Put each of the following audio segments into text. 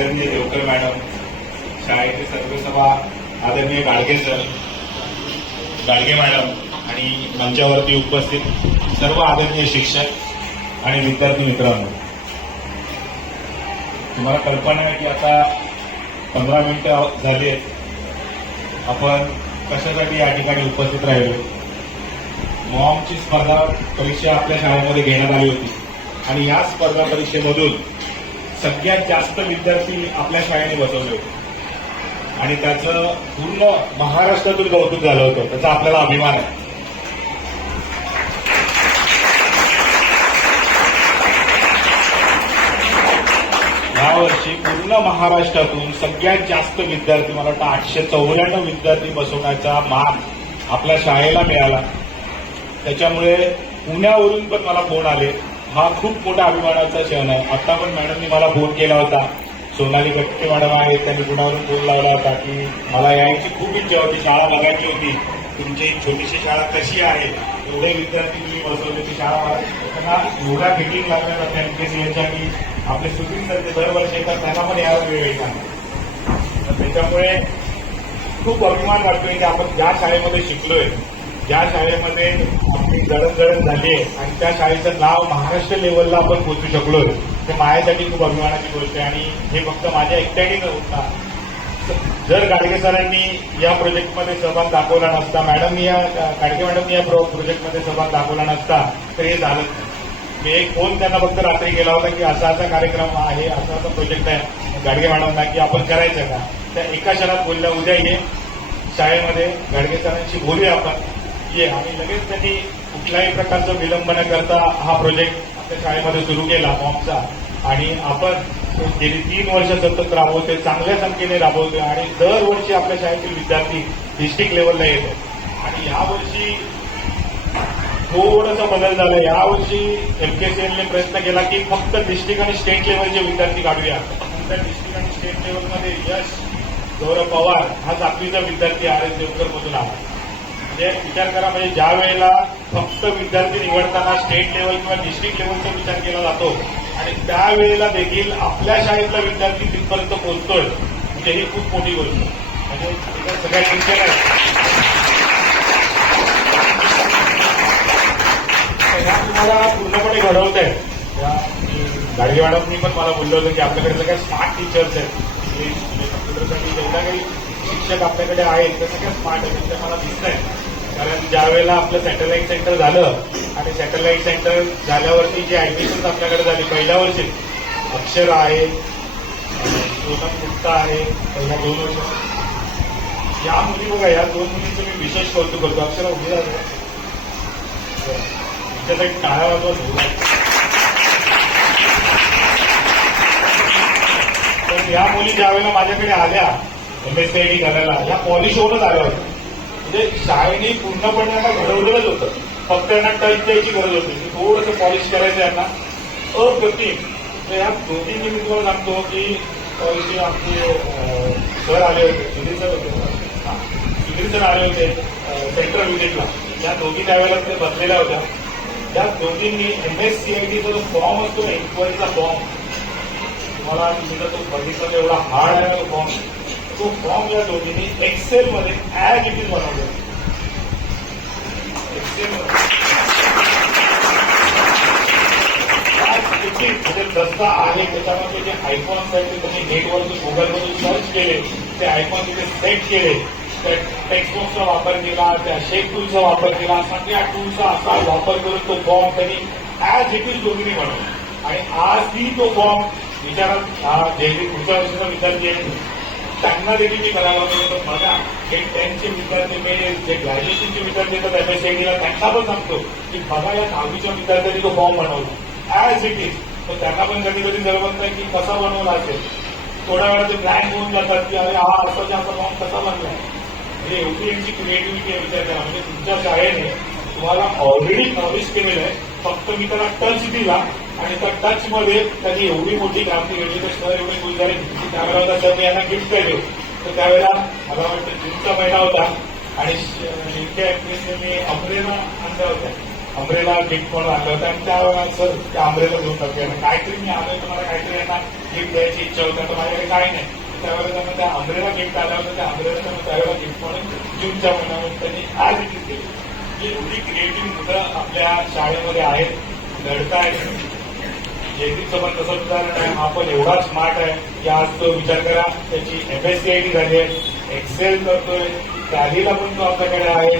आदरणीय देवकर मॅडम, शाळेचे सर्वसभा आदरणीय गाडगे सर, गाडगे मॅडम आणि मंचावरती उपस्थित सर्व आदरणीय शिक्षक आणि विद्यार्थी मित्रांनो, तुम्हाला कल्पना आहे की आता 15 मिनिटं झाली आपण कशासाठी या ठिकाणी उपस्थित राहिलो. मॉमची स्पर्धा परीक्षा आपल्या शाळेमध्ये घेण्यात आली होती आणि या स्पर्धा परीक्षेमधून सगळ्यात जास्त विद्यार्थी आपल्या शाळेने बसवले होते आणि त्याचं पूर्ण महाराष्ट्रातून कौतुक झालं होतं. त्याचा आपल्याला अभिमान आहे. यावर्षी पूर्ण महाराष्ट्रातून सगळ्यात जास्त विद्यार्थी, मला वाटतं 894 विद्यार्थी बसवण्याचा मान आपल्या शाळेला मिळाला. त्याच्यामुळे पुण्यावरून पण मला फोन आले. हा खूप मोठा अभिमानाचा क्षण आहे. आता पण मॅडमनी मला फोन केला होता, सोनाली गट्टे मॅडम आहेत, त्यांनी पुण्यावरून फोन लावला होता की मला यायची खूप इच्छा होती, शाळा बघायची होती, तुमची छोटीशी शाळा कशी आहे, एवढे विद्यार्थी तुम्ही बसवले, ती शाळा मला त्यांना एवढ्या मिटिंग लागल्या जाते एमकेसीएच्या की आपले सुधीर सर ते दरवर्षी येतात, त्यांना पण यायला वेळ येतात. त्याच्यामुळे खूप अभिमान वाटतोय की आपण ज्या शाळेमध्ये शिकलोय, ज्या शाळेमध्ये आपली जडणघडण झाली आहे आणि त्या शाळेचं नाव महाराष्ट्र लेवलला आपण पोहोचू शकलोय, ते माझ्यासाठी खूप अभिमानाची गोष्ट आहे. आणि हे फक्त माझ्या एकट्याने नव्हता. जर गाडगे सरांनी या प्रोजेक्टमध्ये सहभाग दाखवला नसता, गाडगे मॅडमनी या प्रोजेक्टमध्ये सहभाग दाखवला नसता तर हे झालंच नाही. मी एक फोन त्यांना फक्त रात्री केला होता की असा असा कार्यक्रम आहे, असा असा प्रोजेक्ट आहे गाडगे मॅडमना, की आपण करायचं का. त्या एका क्षणात बोलल्या, उद्या ये शाळेमध्ये, गाडगे सरांशी बोलूया आपण, ये. आणि लगेच त्यांनी कुठल्याही प्रकारचा विलंब न करता हा प्रोजेक्ट आपल्या शाळेमध्ये सुरू केला मॉमचा. आणि आपण गेली 3 वर्ष सतत राबवतोय, चांगल्या संख्येने राबवतोय आणि दरवर्षी आपल्या शाळेतील विद्यार्थी डिस्ट्रिक्ट लेवलला येतो. आणि यावर्षी थोडासा बदल झाला. यावर्षी एमकेसीएलने प्रयत्न केला की फक्त डिस्ट्रिक्ट आणि स्टेट लेवलचे विद्यार्थी काढूया. नंतर डिस्ट्रिक्ट आणि स्टेट लेवलमध्ये यश गौरव पवार हा 7वीचा विद्यार्थी RS देवकर मधून आला. म्हणजे विचार करा, म्हणजे ज्या वेळेला फक्त विद्यार्थी निवडताना स्टेट लेवल किंवा डिस्ट्रिक्ट लेवलचा विचार केला जातो आणि त्यावेळेला देखील आपल्या शाळेतला विद्यार्थी तिथपर्यंत पोहोचतोय, म्हणजे ही खूप मोठी गोष्ट. म्हणजे सगळ्या टेन्शन आहे. तुम्हाला पूर्णपणे घडवत आहे. गाडगे मॅडमनी पण मला बोललं होतं की आपल्याकडे सगळ्या स्मार्ट टीचर्स आहेत, कम्प्युटरसाठी जेवढ्या काही शिक्षक आपल्याकडे आहेत त्या सगळ्या स्मार्ट आहेत. ते मला दिसत आहे. कारण ज्या वेळेला आपलं सॅटेलाईट सेंटर झालं आणि सॅटेलाईट सेंटर झाल्यावरती जी ऍडमिशन आपल्याकडे झाली पहिल्या वर्षी, अक्षर आहे, सोनम गुप्ता आहे पहिल्या 2 वर्ष. या मुली बघा, या 2 मुलींचं मी विशेष कौतुक करतो. अक्षरा उभी राहतो, त्याच्यासाठी टाळ्या वाजवा. तर या मुली ज्या वेळेला माझ्याकडे आल्या MSCIT करायला, या पॉलिश होऊनच आल्या होत्या. म्हणजे शाळेने पूर्णपणे त्यांना घडवलेलंच होतं, फक्त त्यांना टच द्यायची गरज होती, थोडंसं पॉलिश करायचं यांना. अप्रतिम. तर या दोघींनी मी तुम्हाला सांगतो की पॉलिशी आपले सर आले होते, सुधीर सर आले होते सेंट्रल व्हिजिटला. या दोघी त्यावेळेला ते बसलेल्या होत्या. त्या दोघींनी MSCITचा जो फॉर्म असतो ना, इन्क्वायरीचा फॉर्म, तुम्हाला तो बघितलं एवढा हार्ड आहे तो फॉर्म. तो फॉर्म या दोघींनी एक्सेलमध्ये ऍज इट इज बनवले. म्हणजे जसं आहे त्याच्यामध्ये जे आयकॉन्स आहेत ते तुम्ही नेटवरती गुगलमधून सर्च केले, ते आयकॉन तिथे सेट केले, त्या टेक्स्टबुकचा वापर केला, त्या शेप टूलचा वापर केला, सगळ्या टूलचा असा वापर करून तो फॉर्म त्यांनी ऍज इट इज दोघींनी बनवला. आणि आजही तो फॉर्म विचारात जे पुढच्या वर्षीचा विद्यार्थी आहे त्यांना देखील मी करायला होतो. बघा, हे 10चे विद्यार्थी, मी जे ग्रॅज्युएशनचे विद्यार्थी येतात MSCITला त्यांना पण सांगतो की बघा, या 10वीच्या विद्यार्थ्यांनी तो फॉर्म बनवला ऍज इट इज. तर त्यांना पण कधी कधी जळवत नाही की कसा बनवला असेल. थोड्या वेळा ते ब्लँक होऊन जातात की अरे हा असा फॉर्म कसा बनलाय. म्हणजे एवढी यांची क्रिएटिव्हिटी आहे. विचार करा, म्हणजे तुमच्या शाळेने तुम्हाला ऑलरेडी नॉलेज केलेलं आहे, फक्त मी त्याला टच दिला आणि त्या टचमध्ये त्याची एवढी मोठी क्रांती घडली. तर सर एवढे खुश झाले. त्यावेळेला सर मी यांना गिफ्ट केले. तर त्यावेळेला मला वाटतं जूनचा महिना होता आणि इतक्या ऍक्ट्रेसने मी अमरेला आणल्या होत्या. अमरेला गिफ्ट म्हणून आणलं होतं आणि त्यावेळेला सर त्या अमरेला घेऊन टाकले काहीतरी मी आलोय तुम्हाला काहीतरी यांना गिफ्ट द्यायची इच्छा होती तर माझ्याकडे काही नाही त्यावेळेला त्यांना त्या अमरेला गिफ्ट आलं होतं त्या अमरेला त्यांना त्यावेळेला गिफ्ट म्हणून जूनच्या महिन्यामध्ये त्यांनी आज रिलीज केली ही एवढी क्रिएटिव्ह मुलं आपल्या शाळेमध्ये आहेत लढतायत जयदीपचं पण तसं उदाहरण आहे हा पण एवढा स्मार्ट आहे की आज तो विचार करा त्याची FSCIT झाली आहे एक्सेल करतोय टॅलीला पण तो आपल्याकडे आहे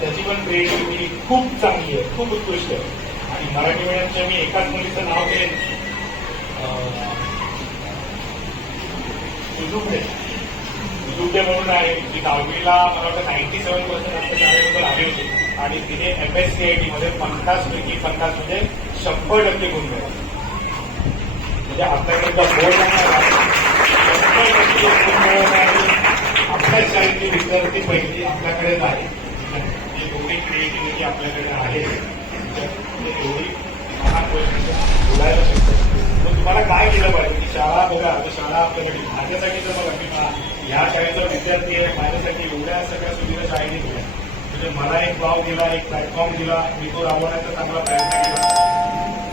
त्याची पण क्रिएटिव्हिटी खूप चांगली आहे खूप उत्कृष्ट आहे आणि मराठी मीडियमच्या मी एकाच मुलीचं नाव घेईन सुजुके म्हणून आहे की 10वीला मला वाटतं 97% आपल्या शाळेबद्दल आले होते आणि तिने FSCIT मध्ये 50 पैकी 50 म्हणजे 100% गुण मिळाले म्हणजे आपल्याकडे बोर्ड आपल्या शाळेतली विद्यार्थी पहिली आपल्याकडेच आहे एवढी क्रिएटिव्हिटी आपल्याकडे आहे एवढी महान गोष्ट बोलायला शकतो मग तुम्हाला काय केलं पाहिजे की शाळा बघा शाळा आपल्याकडे माझ्यासाठी तर बघा मी ह्या शाळेचा विद्यार्थी आहे माझ्यासाठी एवढ्या सगळ्या सुविधा शाळेने दिल्या म्हणजे मला एक वाव दिला एक प्लॅटफॉर्म दिला मी तो राबवण्याचा चांगला प्रयत्न केला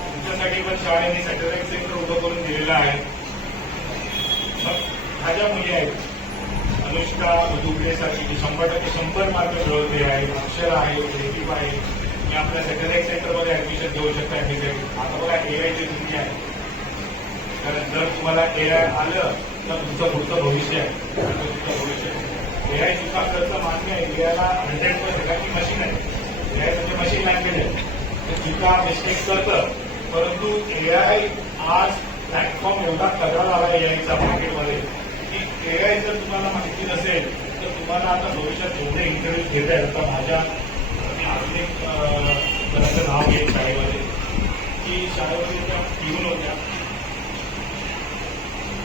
तुमच्यासाठी पण शाळेने सॅटेलाइट सेंटर उभं करून दिलेलं आहे मग माझ्या मुली आहेत अनुष्का दुबळेसाठी 100% मार्क मिळवते आहे अक्षर आहे क्रिएटिव्ह आहे मी आपल्या सॅटेलाइट सेंटरमध्ये ऍडमिशन घेऊ शकता आता बघा AI ची दुनिया आहे कारण जर तुम्हाला AI आलं तर तुमचं पुढचं भविष्य आहे तुमचं भविष्य AI चुका करतं मान्य आहे AIला 100% मशीन आहे AI म्हणजे मशीन लँग्वेज आहे ते चुका मिस्टेक करतं परंतु AI आज प्लॅटफॉर्म एवढा तगडा झाला AIचा मार्केटमध्ये की AI जर तुम्हाला माहिती नसेल तर तुम्हाला आता भविष्यात एवढे इंटरव्ह्यू घेता येतात माझ्या मी अजून एक जराचं नाव घेईन शाळेमध्ये की शाळेमध्ये त्या पिऊन होत्या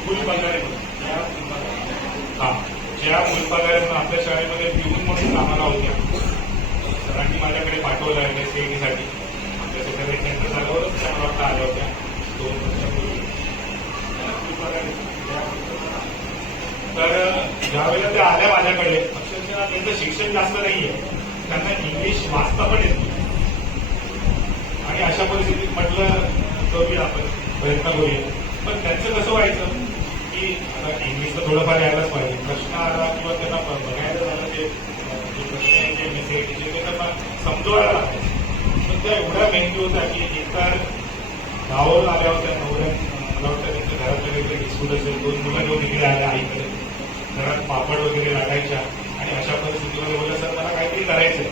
फुलपगारे ज्या फुलपगारे म्हणून आपल्या शाळेमध्ये पिऊन म्हणून कामाला होत्या सरांनी माझ्याकडे पाठवलं FSCIT आपल्या सगळ्या सेंटर झाल्यावरच त्या मला आल्या होत्या 2 वर्षापूर्वी तर ज्यावेळेला त्या आल्या माझ्याकडे अक्षरशः त्यांचं शिक्षण जास्त नाहीये त्यांना इंग्लिश वाचता पण येत आणि अशा परिस्थितीत म्हटलं करूया आपण प्रयत्न करूया पण त्यांचं कसं व्हायचं की आता इंग्लिश तर थोडंफार यायलाच पाहिजे प्रश्न आला किंवा त्यांना बघायला झालं ते प्रश्न आहे जे मेसेज ते त्यांना समजवायला लागायचं पण त्या एवढ्या मेहनती होत्या की एकतर गावावरून आल्या होत्या नवऱ्या मला वाटतं त्यांच्या घरातले वेगळे डिस्प्यूट असेल 2 मुलं घेऊन इकडे आल्या आईकडे घरात पापड वगैरे लागायच्या आणि अशा परिस्थितीमध्ये बोललं सर मला काहीतरी करायचं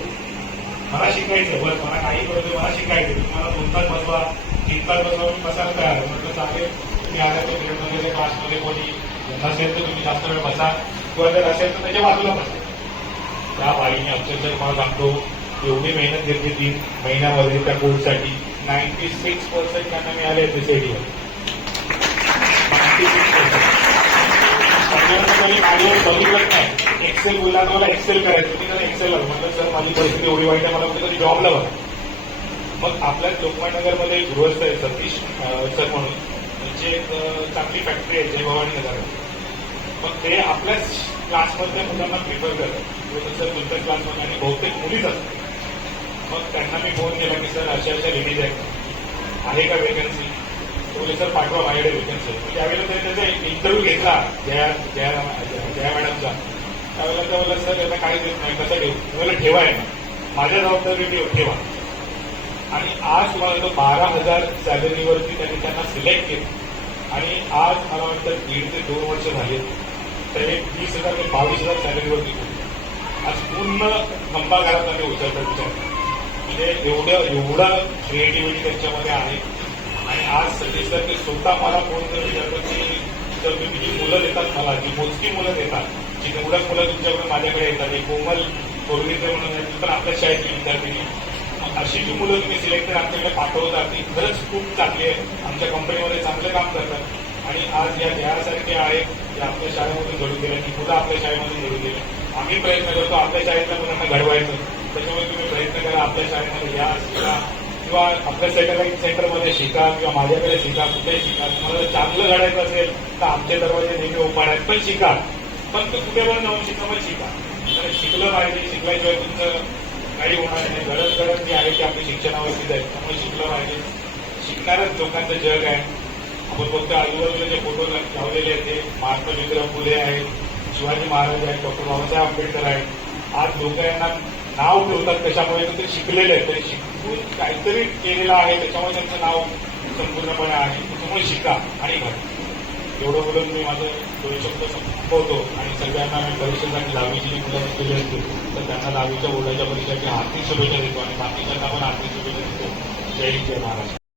मला शिकायचं बस मला काही कळतं मला शिकायचं तुम्हाला 2 तास बसवा 3 तास बसवा मी बसायला तयार म्हटलं चालेल तुम्ही आल्या तर ग्रेडमध्ये क्लासमध्ये कोणी नसेल तर तुम्ही जास्त वेळ बसा किंवा जर असेल तर त्याच्या बाजूला बसा त्या बाईने अक्षरशः तुम्हाला सांगतो एवढी मेहनत घेतली 3 महिन्यामध्ये त्या कोर्ससाठी 96% त्यांना मिळाले FSCITवर माझ्यावर बघितलंच नाही एक्सेल बोलला मला एक्सेल करायचं मी त्याला एक्सेल म्हटलं सर माझी परिस्थिती एवढी वाईट आहे मला कुठे कधी जॉबला बघा मग आपल्या लोकमान्यनगरमध्ये एक गृहस्थ आहे सतीश सर म्हणून त्यांची एक चांगली फॅक्टरी आहे जय भवानी नगरात मग ते आपल्याच क्लासमधल्या मुलांना प्रिफर करतात सर तुमच्या क्लासमध्ये आणि बहुतेक मुलीच असतात मग त्यांना मी फोन केला की सर अशा लेडीज आहेत आहे का वेकन्सी बोले सर पाठवा माझ्याकडे वेकन्सी त्यावेळेला त्याचा इंटरव्ह्यू घेतला जया मॅडमचा त्यावेळेला त्या बोलला सर यांना काही देत नाही कसं ठेवू मला ठेवा आहे माझ्या जबाबदारी ठेवा आणि आज तुम्हाला 12,000 सॅलरीवरती त्यांनी त्यांना सिलेक्ट केलं आणि आज मला वाटतं 1.5 ते 2 वर्ष झाले तर 20,000 ते 22,000 सॅलरीवरती आज पूर्ण खंबा घरात त्यांनी उचलतात विचार म्हणजे एवढं क्रिएटिव्हिटी त्यांच्यामध्ये आहे आणि आज सतीश सर ते स्वतः मला फोन करून विचारतात की जर तुम्ही जी मुलं देतात मला जी मोजकी मुलं देतात जी तेवढ्याच मुलं तुमच्याकडे माझ्याकडे येतात एक कोमल कोरगीकर म्हणून आहे ती पण आपल्या शाळेतली विद्यार्थिनी अशी जी मुलं तुम्ही सिलेक्टेड आमच्याकडे पाठवतात ती खरंच खूप चांगली आहे आमच्या कंपनीमध्ये चांगलं काम करतात आणि आज यासारखे आहेत ते आपल्या शाळेमधून घडून गेले की मुलं आपल्या शाळेमधून घडून गेले आम्ही प्रयत्न करतो आपल्या शाळेतल्या मुलांना घडवायचं त्याच्यामुळे तुम्ही प्रयत्न करा आपल्या शाळेमध्ये या शिका किंवा आपल्या सॅटेलाइट सेंटरमध्ये शिका किंवा माझ्याकडे शिका कुठेही शिका तुम्हाला जर चांगलं घडायचं असेल तर आमचे दरवाजे नेहमी ओपन आहेत पण शिका पण कुठे पण जाऊन शिका पण शिका शिकलं पाहिजे शिकल्याशिवाय तुमचं काही होणार नाही. गरज जी आहे ती आपली शिक्षणावरतीच आहे. त्यामुळे शिकलं पाहिजे. शिकणारच लोकांचं जग आहे. आपण फक्त आजूबाजूला जे फोटो लावलेले आहेत ते महात्मा ज्योतिराव फुले आहेत, शिवाजी महाराज आहेत, डॉक्टर बाबासाहेब आंबेडकर आहेत. आज लोक यांना नाव ठेवतात कशामुळे तर ते शिकलेले आहेत. ते शिकून काहीतरी केलेलं आहे त्याच्यामुळे त्यांचं नाव संपूर्णपणे आहे. त्याच्यामुळे शिका आणि घडा. एवढं बोलून मी माझं 2 शब्द संपवतो आणि सगळ्यांना मी परीक्षेसाठी 10वीची जी मुलं बसलेली असतील तर त्यांना 10वीच्या बोर्डाच्या परीक्षेची हार्दिक शुभेच्छा देतो आणि बाकीच्यांना पण हार्दिक शुभेच्छा देतो. जय हिंद, जय महाराष्ट्र.